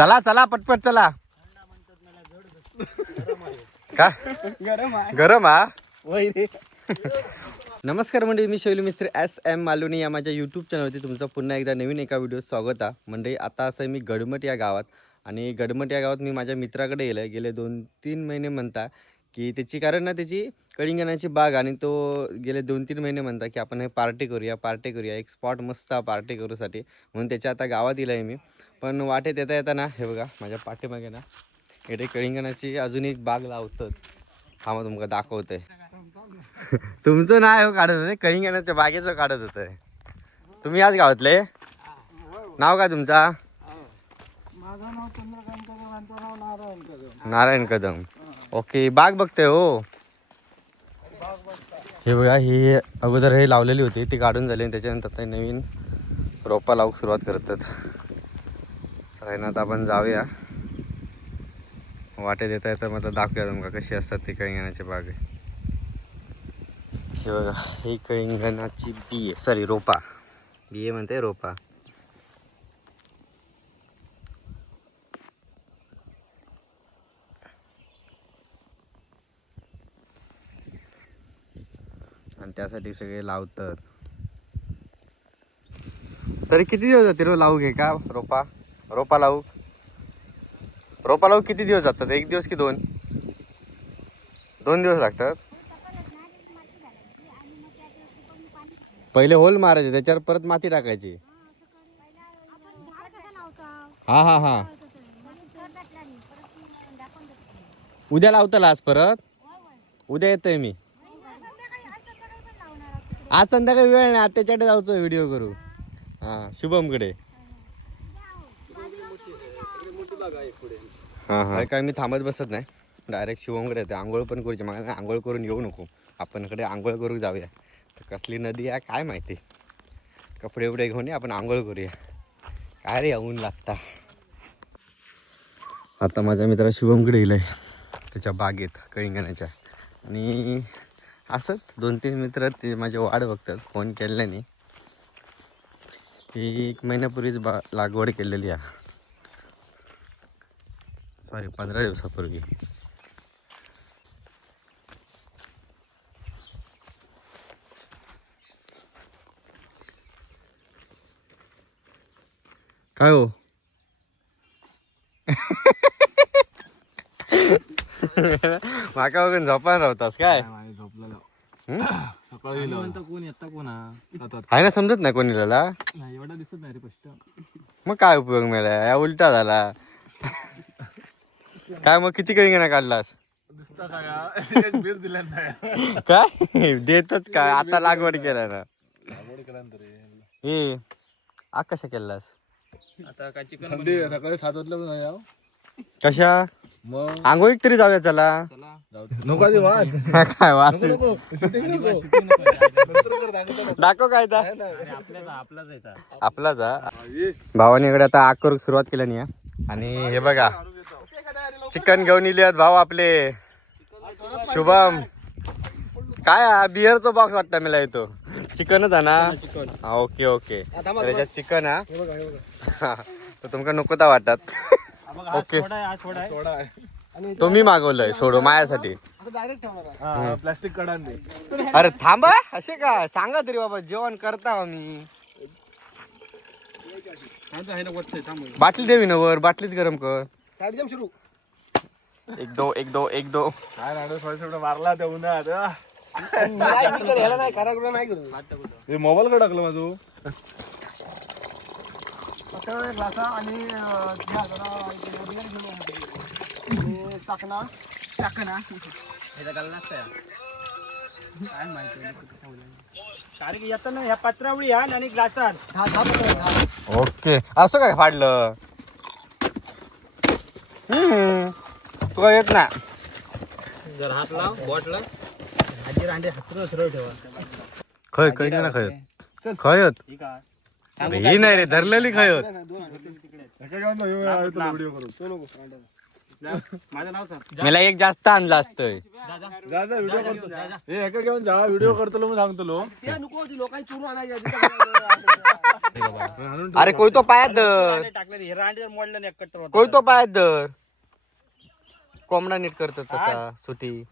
चला चला पटपट चला. का गरम हा. नमस्कार मंडळी, मी शैलू मिस्त्री SM मालवणी या माझ्या यूट्यूब चॅनलवरती तुमचं पुन्हा एकदा नवीन एका व्हिडिओ स्वागत आहे. मंडळी आता असं मी गडमट या गावात, आणि गडमट या गावात मी माझ्या मित्राकडे गेले 2-3 महिने म्हणता की त्याची कारण ना त्याची कळिंगणाची बाग, आणि तो गेले 2-3 महिने म्हणता की आपण हे पार्टी करूया एक स्पॉट मस्त पार्टी करूसाठी, म्हणून त्याच्या आता गावात आहे मी. पण वाटेत येता ना हे बघा माझ्या पाठीमागे ना इथे कळिंगणाची अजून एक बाग लावतात. हा मग तुमका दाखवतोय. तुमचं नाव काढत होते, कळिंगणाच्या बागेचं काढत होतं. तुम्ही आज गावातले? नाव काय तुमचा? माझं नाव चंद्रकांत कदम, यांचं नाव नारायण कदम. नारायण कदम. ओके, बाग बघते हो. हे बघा, ही अगोदर हे लावलेली होती, ती काढून झाली, आणि त्याच्यानंतर ते नवीन रोपा लावूक सुरुवात करतात. तर आता आपण जाऊया, वाटेत येता येतं मग दाखवूया तुमका कशी असतात ती कळिंगणाची बाग. हे बघा, ही कळिंगणाची रोपा म्हणते रोपा. आणि त्यासाठी सगळे लावतात. तरी किती दिवस जाते लावू घे का रोपा लावू किती दिवस जातात? 1 दिवस की 2 दिवस लागतात? पहिले होल मारायचे, त्याच्यावर परत माती टाकायची. हा उद्या लावताला आज परत? उद्या येतोय मी. आज संध्याकाळी वेळ नाही, त्याच्याकडे जाऊचो व्हिडिओ करू. हा, शुभमकडे. हा काय मी थांबत बसत नाही, डायरेक्ट शुभमकडे येते. आंघोळ पण करूची, मला आंघोळ करून येऊ नको, आपण इकडे आंघोळ करू जाऊया. तर कसली नदी आहे काय माहिती, कपडे वपडे घेऊन आपण आंघोळ करूया. काय रे ऊन लागता. आता माझ्या मित्रा शुभमकडे येईल त्याच्या बागेत कळिंगणाच्या, आणि असंच 2-3 मित्र ते माझे वाट बघतात, फोन केला नाही. ती 1 महिन्यापूर्वीच लागवड केलेली आहे. सॉरी, 15 दिवसापूर्वी. काय हो माका बघून झोपान राहतास काय? सकाळी कोण येता कोणा आहे ना, समजत नाही कोणीला. एवढा दिसत नाही रे स्पष्ट. मग काय उपयोग मला, या उलटा झाला. काय मग किती कळिंगणा काढलास? काय देतच काय, आता लागवड केला ना. हे आ कशा केलास? आता काय चिकन थंडी सकाळी 7 वाजता कशा मग आंघोळीक तरी जाऊया. चला नको काय वाच दाखव काय आपलाच. भावाने इकडे आता आग करू सुरुवात केली नाही. आणि हे बघा चिकन घेऊन इले भाऊ आपले शुभम. काय बिअरचा बॉक्स वाटतं मला येतो. चिकनच आहे ना? हा, ओके त्याच्यात चिकन हा. तर तुमका नको तर वाटत. ओके, तो मी मागवलंय सोडू माझ्यासाठी. प्लास्टिक कडान दे. अरे थांबा, असे का सांगा तरी बाबा, जेवण करता मी. बाटली देवी ना वर, बाटलीच गरम कर. एक दो मारला त्या उन्हात. मोबाईल कडे टाकलं माझं. येताना ह्या पत्रावळी आण आणि ग्लासात. ओके, असं काय फाडलं? तुला येत ना. जर हात लाव बॉटला आजी रांडे हातरून सरळ ठेवा. खय ना खयत ही नाही रे, धरलेली खयत. माझं नाव सांग. मला एक जास्त आणलं असतं. जा व्हिडिओ करतो हे एका घेऊन जा व्हिडिओ करतो मी सांगतो अरे कोई तो पायात धर, टाकलं हे रांडी मोडलं नाही कट्टर कोई तो पायात धर. कोंबडा नीट करतात तसा सुटी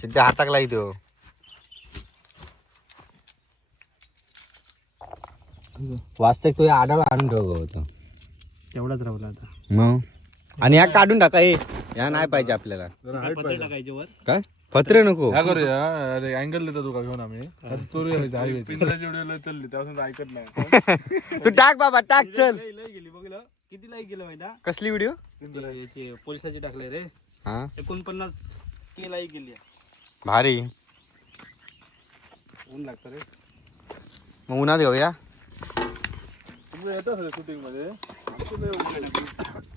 सिद्ध्या हाताक लाई देव. वास्तविक तुझ्या आडाला आणून ठेव होतं तेवढाच राहिला आता. मग. आणि ह्या काढून टाका हे, ह्या नाही पाहिजे आपल्याला. पत्ते टाकायचे वर. काय पत्रे नको. काय करूया अरे अँगल देतो तुका घेऊन आम्ही पिंजऱ्याची व्हिडिओ चालली त्यापासून ऐकत नाही तू टाक बाबा टाक चल. लय गेली बघितलं किती लाईक गेलं माहिती आहे? कसली व्हिडिओ? याची पोलिसाची टाकले रे. हा 49K लाईक गेली. भारी. ऊन लागतं रे. मग उन्हात घेऊया. तुम्ही येतात शूटिंग मध्ये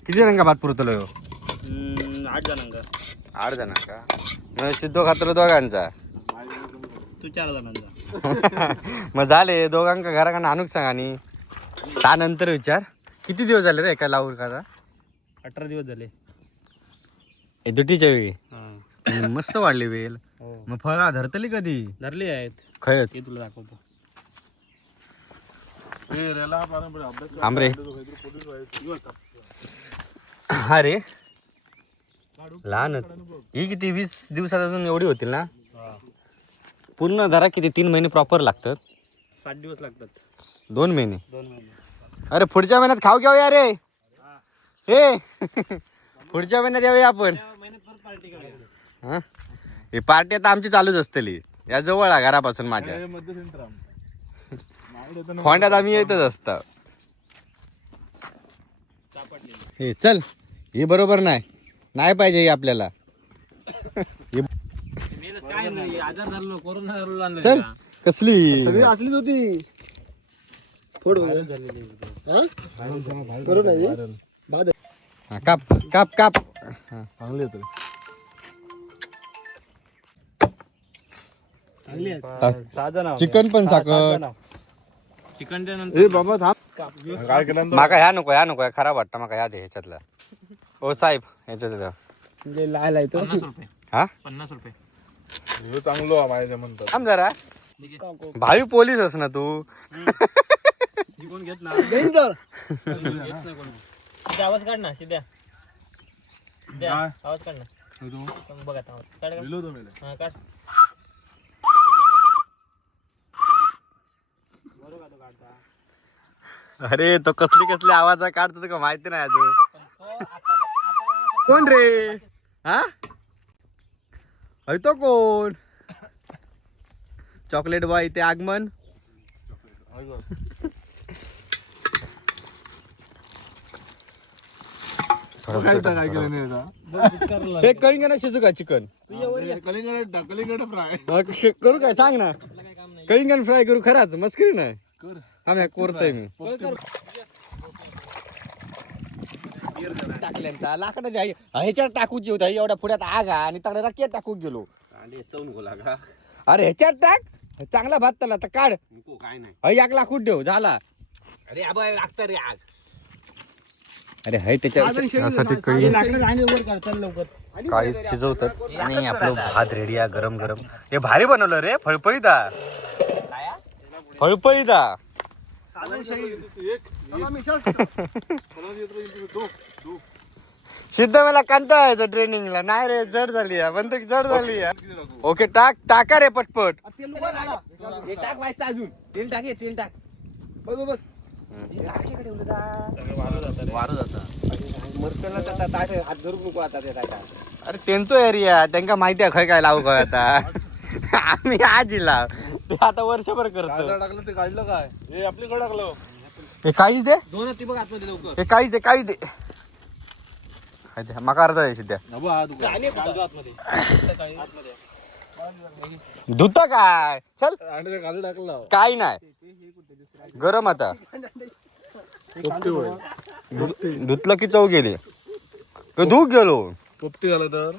किती जणांका भात पुरतलो ह्यो? 8 जणांचा. 8 जणांका. मग सिद्धो खातलो दोघांचा. तू 4 जणांचा. मग झाले दोघांका घराकडनं आणूक सांग. आणि त्यानंतर विचार किती दिवस झाले रे एका लावून का? 18 दिवस झाले. हे दुटीच्या वेळी हा. मस्त वाढली वेल. हो. मग फळा धरतली कधी? धरली आहेत. खयत ते तुला दाखवतो. आमरे अरे लहान ही किती 20 दिवसात अजून एवढी होतील ना? पूर्ण धरा किती 3 महिने प्रॉपर लागतात. 7 दिवस लागतात. 2 महिने. 2 महिने. अरे पुढच्या महिन्यात खाऊ घेऊया रे. हे पुढच्या महिन्यात येऊया आपण. हा ही पार्टी आता आमची चालूच असतली या जवळ आहे घरापासून माझ्या. फोंड्यात आम्ही येतच असता. हे चल हे बरोबर नाही पाहिजे हे आपल्याला. काय नाही आजार झालो कोरोना झालो आणलं चल कसली सगळी असलीच होती हा, काप काप काप. हा. चांगली होती चिकन पण साखर. चिकन ए बाबा थांब काय केलं माका ह्या नको ह्या खराब वाटतं माका ह्या दे ह्याच्यातला. ओ साहेब ह्याच्यात द्या. लाय 50 रुपये. हा 50 रुपये. हे चांगलो आहे माझ्या म्हणतात थांब जरा. भावी पोलीस अस ना तू. कोण घेत ना. आवाज काढ ना सिद्ध्या. आवाज काढ ना. बघा आवाज काढ. हा काढ. अरे तो कसली आवाज काढतो का माहिती नाही अजून. कोण रे? हा तो कोण? चॉकलेट बॉय इथे आगमन. काय केलं नाही हे कळींग ना शिजू का चिकन कलिंगड फ्राय करू काय सांग ना. कळींगण फ्राय करू खराच मस्करी नाही. आम्ही कोरतोय मी टाकल्यानंतर लाकडाच्या ह्याच्यात टाकूची होता एवढ्या पुढ्यात आगा आणि तकडे रक्यात टाकू गेलो. अरे ह्याच्यात टाक चांगला भात त्याला तर काढ. काय नाही. एक लाकूड ठेव झाला. अरे आबा लागतं रे आग. अरे हाय त्याच्यासाठी काळी शिजवतात आणि आपलं भात रेडी आहे गरम गरम. हे भारी बनवलं रे. फळफळीता फळफळीता. सिद्ध मला कंटाळा यायचं ट्रेनिंगला. नाही रे जड झाली बंदूक जड झाली. ओके टाका रे पटपट. टाक व्हायचं अजून तेल टाक. तेल टाक बस. अरे त्यांचं एरिया त्यांका माहिती आहे खय काय लावू काय आता. आम्ही आज लाव ते आता वर्षभर करतो. टाकलं ते काढलं काय हे आपल्याकडे टाकलं. हे काहीच दे. दोन ती बघ आतमध्ये लवकर. हे काही दे काही दे. माका अर्धा आहे सध्या. धुत काय चल खाली टाकलं काही नाही गरम आता. धुतलं की चव गेली. धुक गेलो. पोपटी झालं तर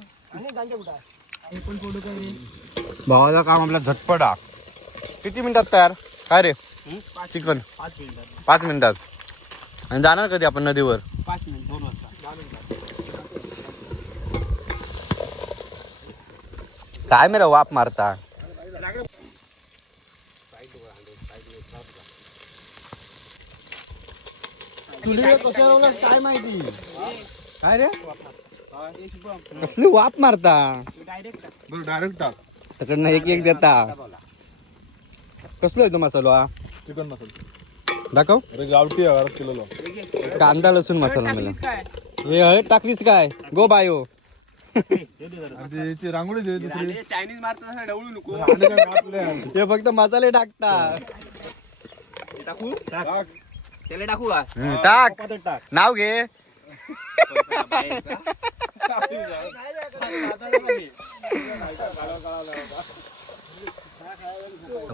भावाचं काम आपला झटपटा. किती मिनिटात तयार काय रे चिकन? 5 मिनिटात आणि जाणार कधी आपण नदीवर? 5 मिनिट 2 वाजता. काय मेरा वाप मारता. काय माहिती काय रे कसली वाप मारता. डायरेक्ट टाक त्याकडनं एक एक देता. कसलो आहे तो मसाला? चिकन मसाला दाखव. अरे गावठी आहे घरात केलेलो. कांदा लसूण मसाला मला. हे हळद टाकलीच काय गो बायो. आणि ती रांगोळी दे दुसरी. चायनीज मारताना ढवळू नको. रांडे काय घातले आहे. हे फक्त मसाले टाकता. टाकू टाक. त्याला टाकू का? टाक नाव घे.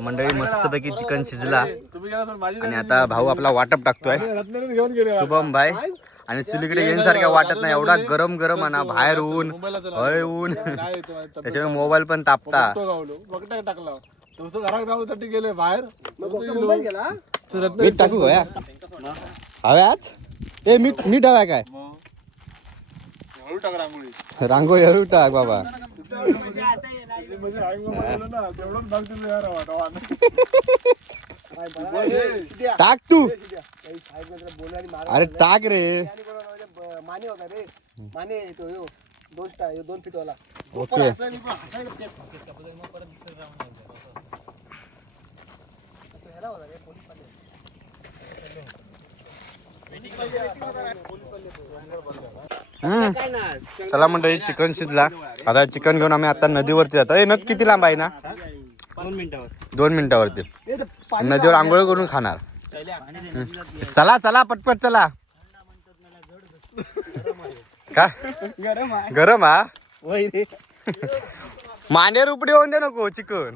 मंडळी मस्तपैकी चिकन शिजला तुम्ही गेला माझी आणि आता भाऊ आपला वाटप टाकतोय. रत्नागिरीत घेऊन गेले. शुभम भाई आणि चुलीकडे येण्यासारख्या वाटत नाही. एवढा गरम गरम आणा बाहेर ऊन हळ ऊन त्याच्यामुळे मोबाईल पण तापता. बघता टाकला तो घरात जाऊसाठी गेले बाहेर. मीठ टाकू या हवे आज. ए मीठ मीठ हवाय काय? हळू टाक रांगोळी. रांगोळी हळू टाक बाबा. टाक तू. अरे टाक रे. माने होता रे. माने तो 2 फीट वाला. ओके चला मंडळी चिकन शिजला. आता चिकन घेऊन आम्ही आता नदीवरती जातो. ए नद किती लांब आहे ना? 2 मिनिटावर. 2 मिनिटावरती नदीवर आंघोळ करून खाणार. चला चला पटपट चला. का गरम हा? मांडेर उपडी होऊन दे नको चिकन.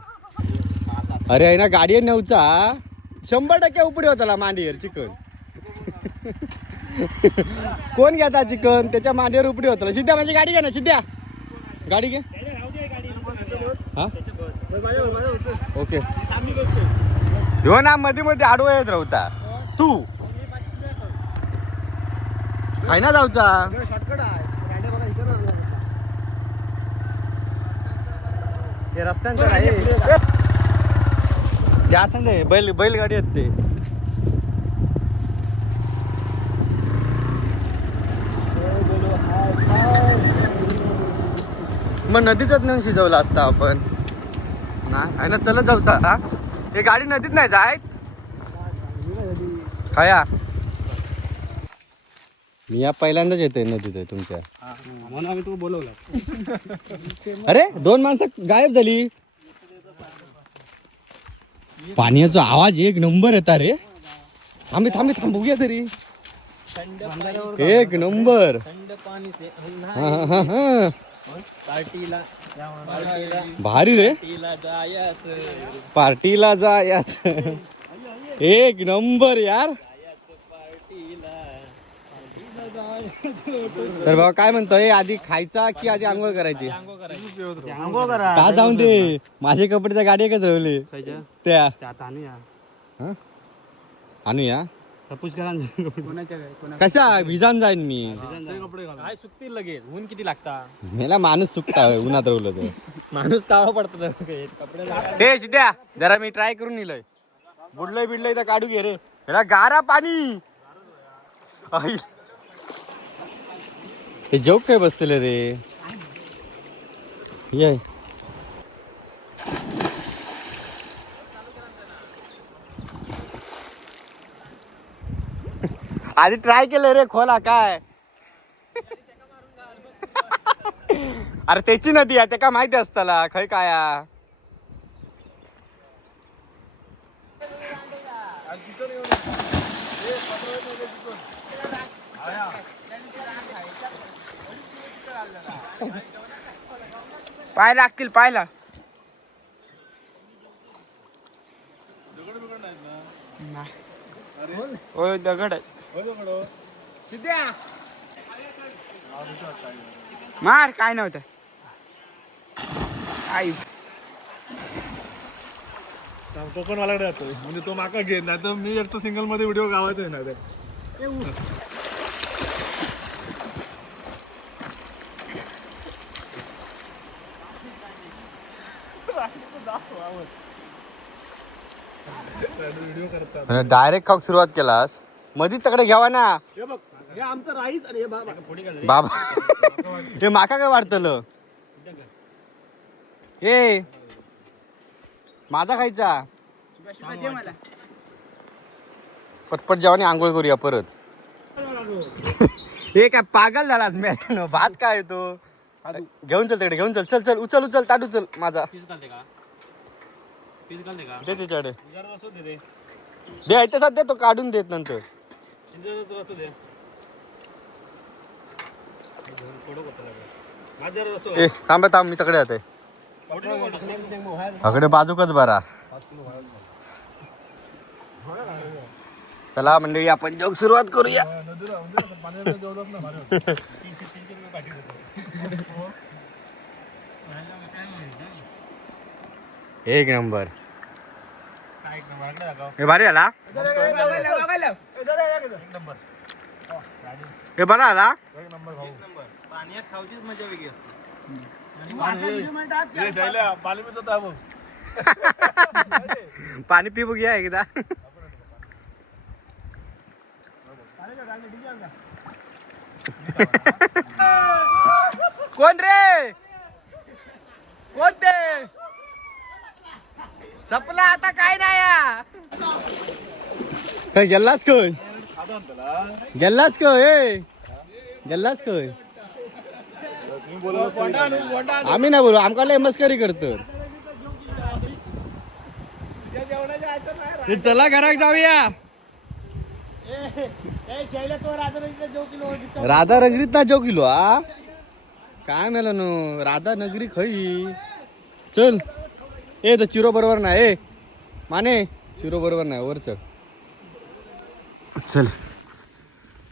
अरे आहे ना गाडी नेऊचा 100% उपडी होता मांडीवर चिकन. कोण घेता चिकन त्याच्या मांडीवर उपडी होता. सिद्ध्या माझी गाडी घे ना. सिद्ध्या गाडी घे. हा ओके हो ना. मध्ये मध्ये आडवा येत राहता तू. काय ना जाऊचा. हे रस्त्यांचं आहे त्या संग बैलगाडी आहेत ते. मग नदीतच नेऊन शिजवला असता आपण ना. आहे ना चलत जाऊचा. हा हे गाडी नदीत नाही जाय खाया. मी या पहिल्यांदाच येतोय नदीत आहे तुमच्या. म्हणून आम्ही तू बोलवला. अरे 2 माणसं गायब झाली. पाण्याचा आवाज एक नंबर येता रे. थांबूया तरी. एक नंबर. थंड पाणी से हा पार्टीला भारी रे. पार्टीला जा याच. एक नंबर यार. तर बाबा काय म्हणतोय आधी खायचा की आधी आंघोळ करायची? आंघोळ करा. का जाऊन दे. माझे कपडे त्या गाडी एकच राहिले त्या. आणूया. आणूया कोणाच्या काय कशा भिजान जाईन मी. काय चुकतील लगेच. ऊन किती लागता. मला माणूस चुकता उन्हात राहिलं तर. माणूस काळा पडतो कपडे. हे शिद्या जरा मी ट्राय करून नेलंय. बुडलंय तर काढू घे रे. ह्याला गारा पाणी. आई. हे जोक काय बसतेले रे. ये आधी ट्राय केलं रे खोला काय. अरे त्याची नदी आहे ते का माहिती असताला खय काय. पाय लागतील पायला. होय दगड आहे. मार काय नव्हतं. कोकणवाल्याकडे जातोय म्हणजे तो माका घेत नाही तर मी एक तर सिंगल मध्ये व्हिडिओ गावात येणार. व्हिडिओ करतात. डायरेक्ट खाऊक सुरुवात केलास मधी तकडे घ्यावा ना हे बघ हे आमचं राईस आणि हे बाबा बाबा हे माका काय वाटतलं ए माझा खायचा पटपट जेवणी आंघोळ करूया परत हे काय पागल झालास मी भात काय तो घेऊन चल तिकडे घेऊन चल चल चल उचल उचल ताट उचल माझा पीस घालते का पीस घालते का दे तिच्याकडे जरा रसू दे रे दे इथे सध्या तो काढून देत नंतर जरा रसू दे थोडं होतं लागलं माझं जरा रसू ए थांब थांब मी तकडे जाते अकडे बाजूकच बरा चला मंडळी आपण जोक सुरुवात करूया नदीला म्हणजे पाण्याला जेवढं ना भारी होतं. एक नंबर काय एक नंबर आकडे दाखव हे भारी आला हे बरा आला एक नंबर भाऊ. पाण्यात खाऊचीच मजा वेगळी असते हे शैल्या, पाणी पित होता बघ. पाणी पी बघूया एकदा कोण रे कोण ते सपला आता काय नाही काय गेल्लास काय गेल्लास काय गेल्लास काय आम्ही नाही बोलू आमका लय मस्करी करतो चला घरात जाऊया राधा नगरीत ना जो किलो हा काय मेला नो राधा नगरी खई चल ए तर चिरो बरोबर नाही ए माने चिरो बरोबर नाही वर चल चल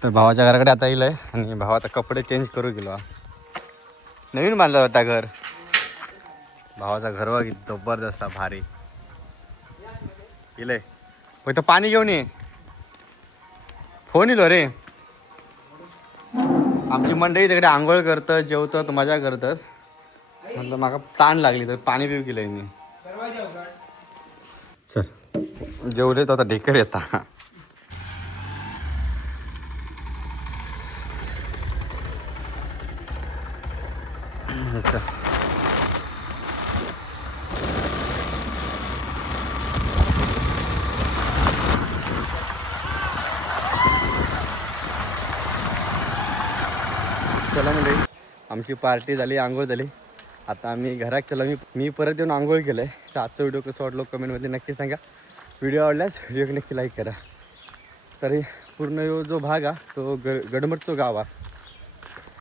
तर भावाच्या घराकडे आता येईल आणि भावा आता कपडे चेंज करू गेलो नवीन बांधला होता घर भावाचा घर बघ जबरदस्त भारी येईल होय तर पाणी घेऊन ये फोन येलो रे आमची मंडळी तिकडे आंघोळ करतं जेवतात मजा करतात म्हटलं माका ताण लागली तर पाणी पिऊ गेलं मी चल जेवले तर आता ढेकर येता अच्छा चला म्हणजे आमची पार्टी झाली आंघोळ झाली आता आम्ही घरात चला मी परत येऊन आंघोळ केलं आहे तर आजचा व्हिडिओ कसं वाटलो कमेंटमध्ये नक्की सांगा व्हिडिओ आवडल्यास व्हिडिओ नक्की लाईक करा तरी पूर्ण जो भाग आहे तो गडमटचं गाव आहे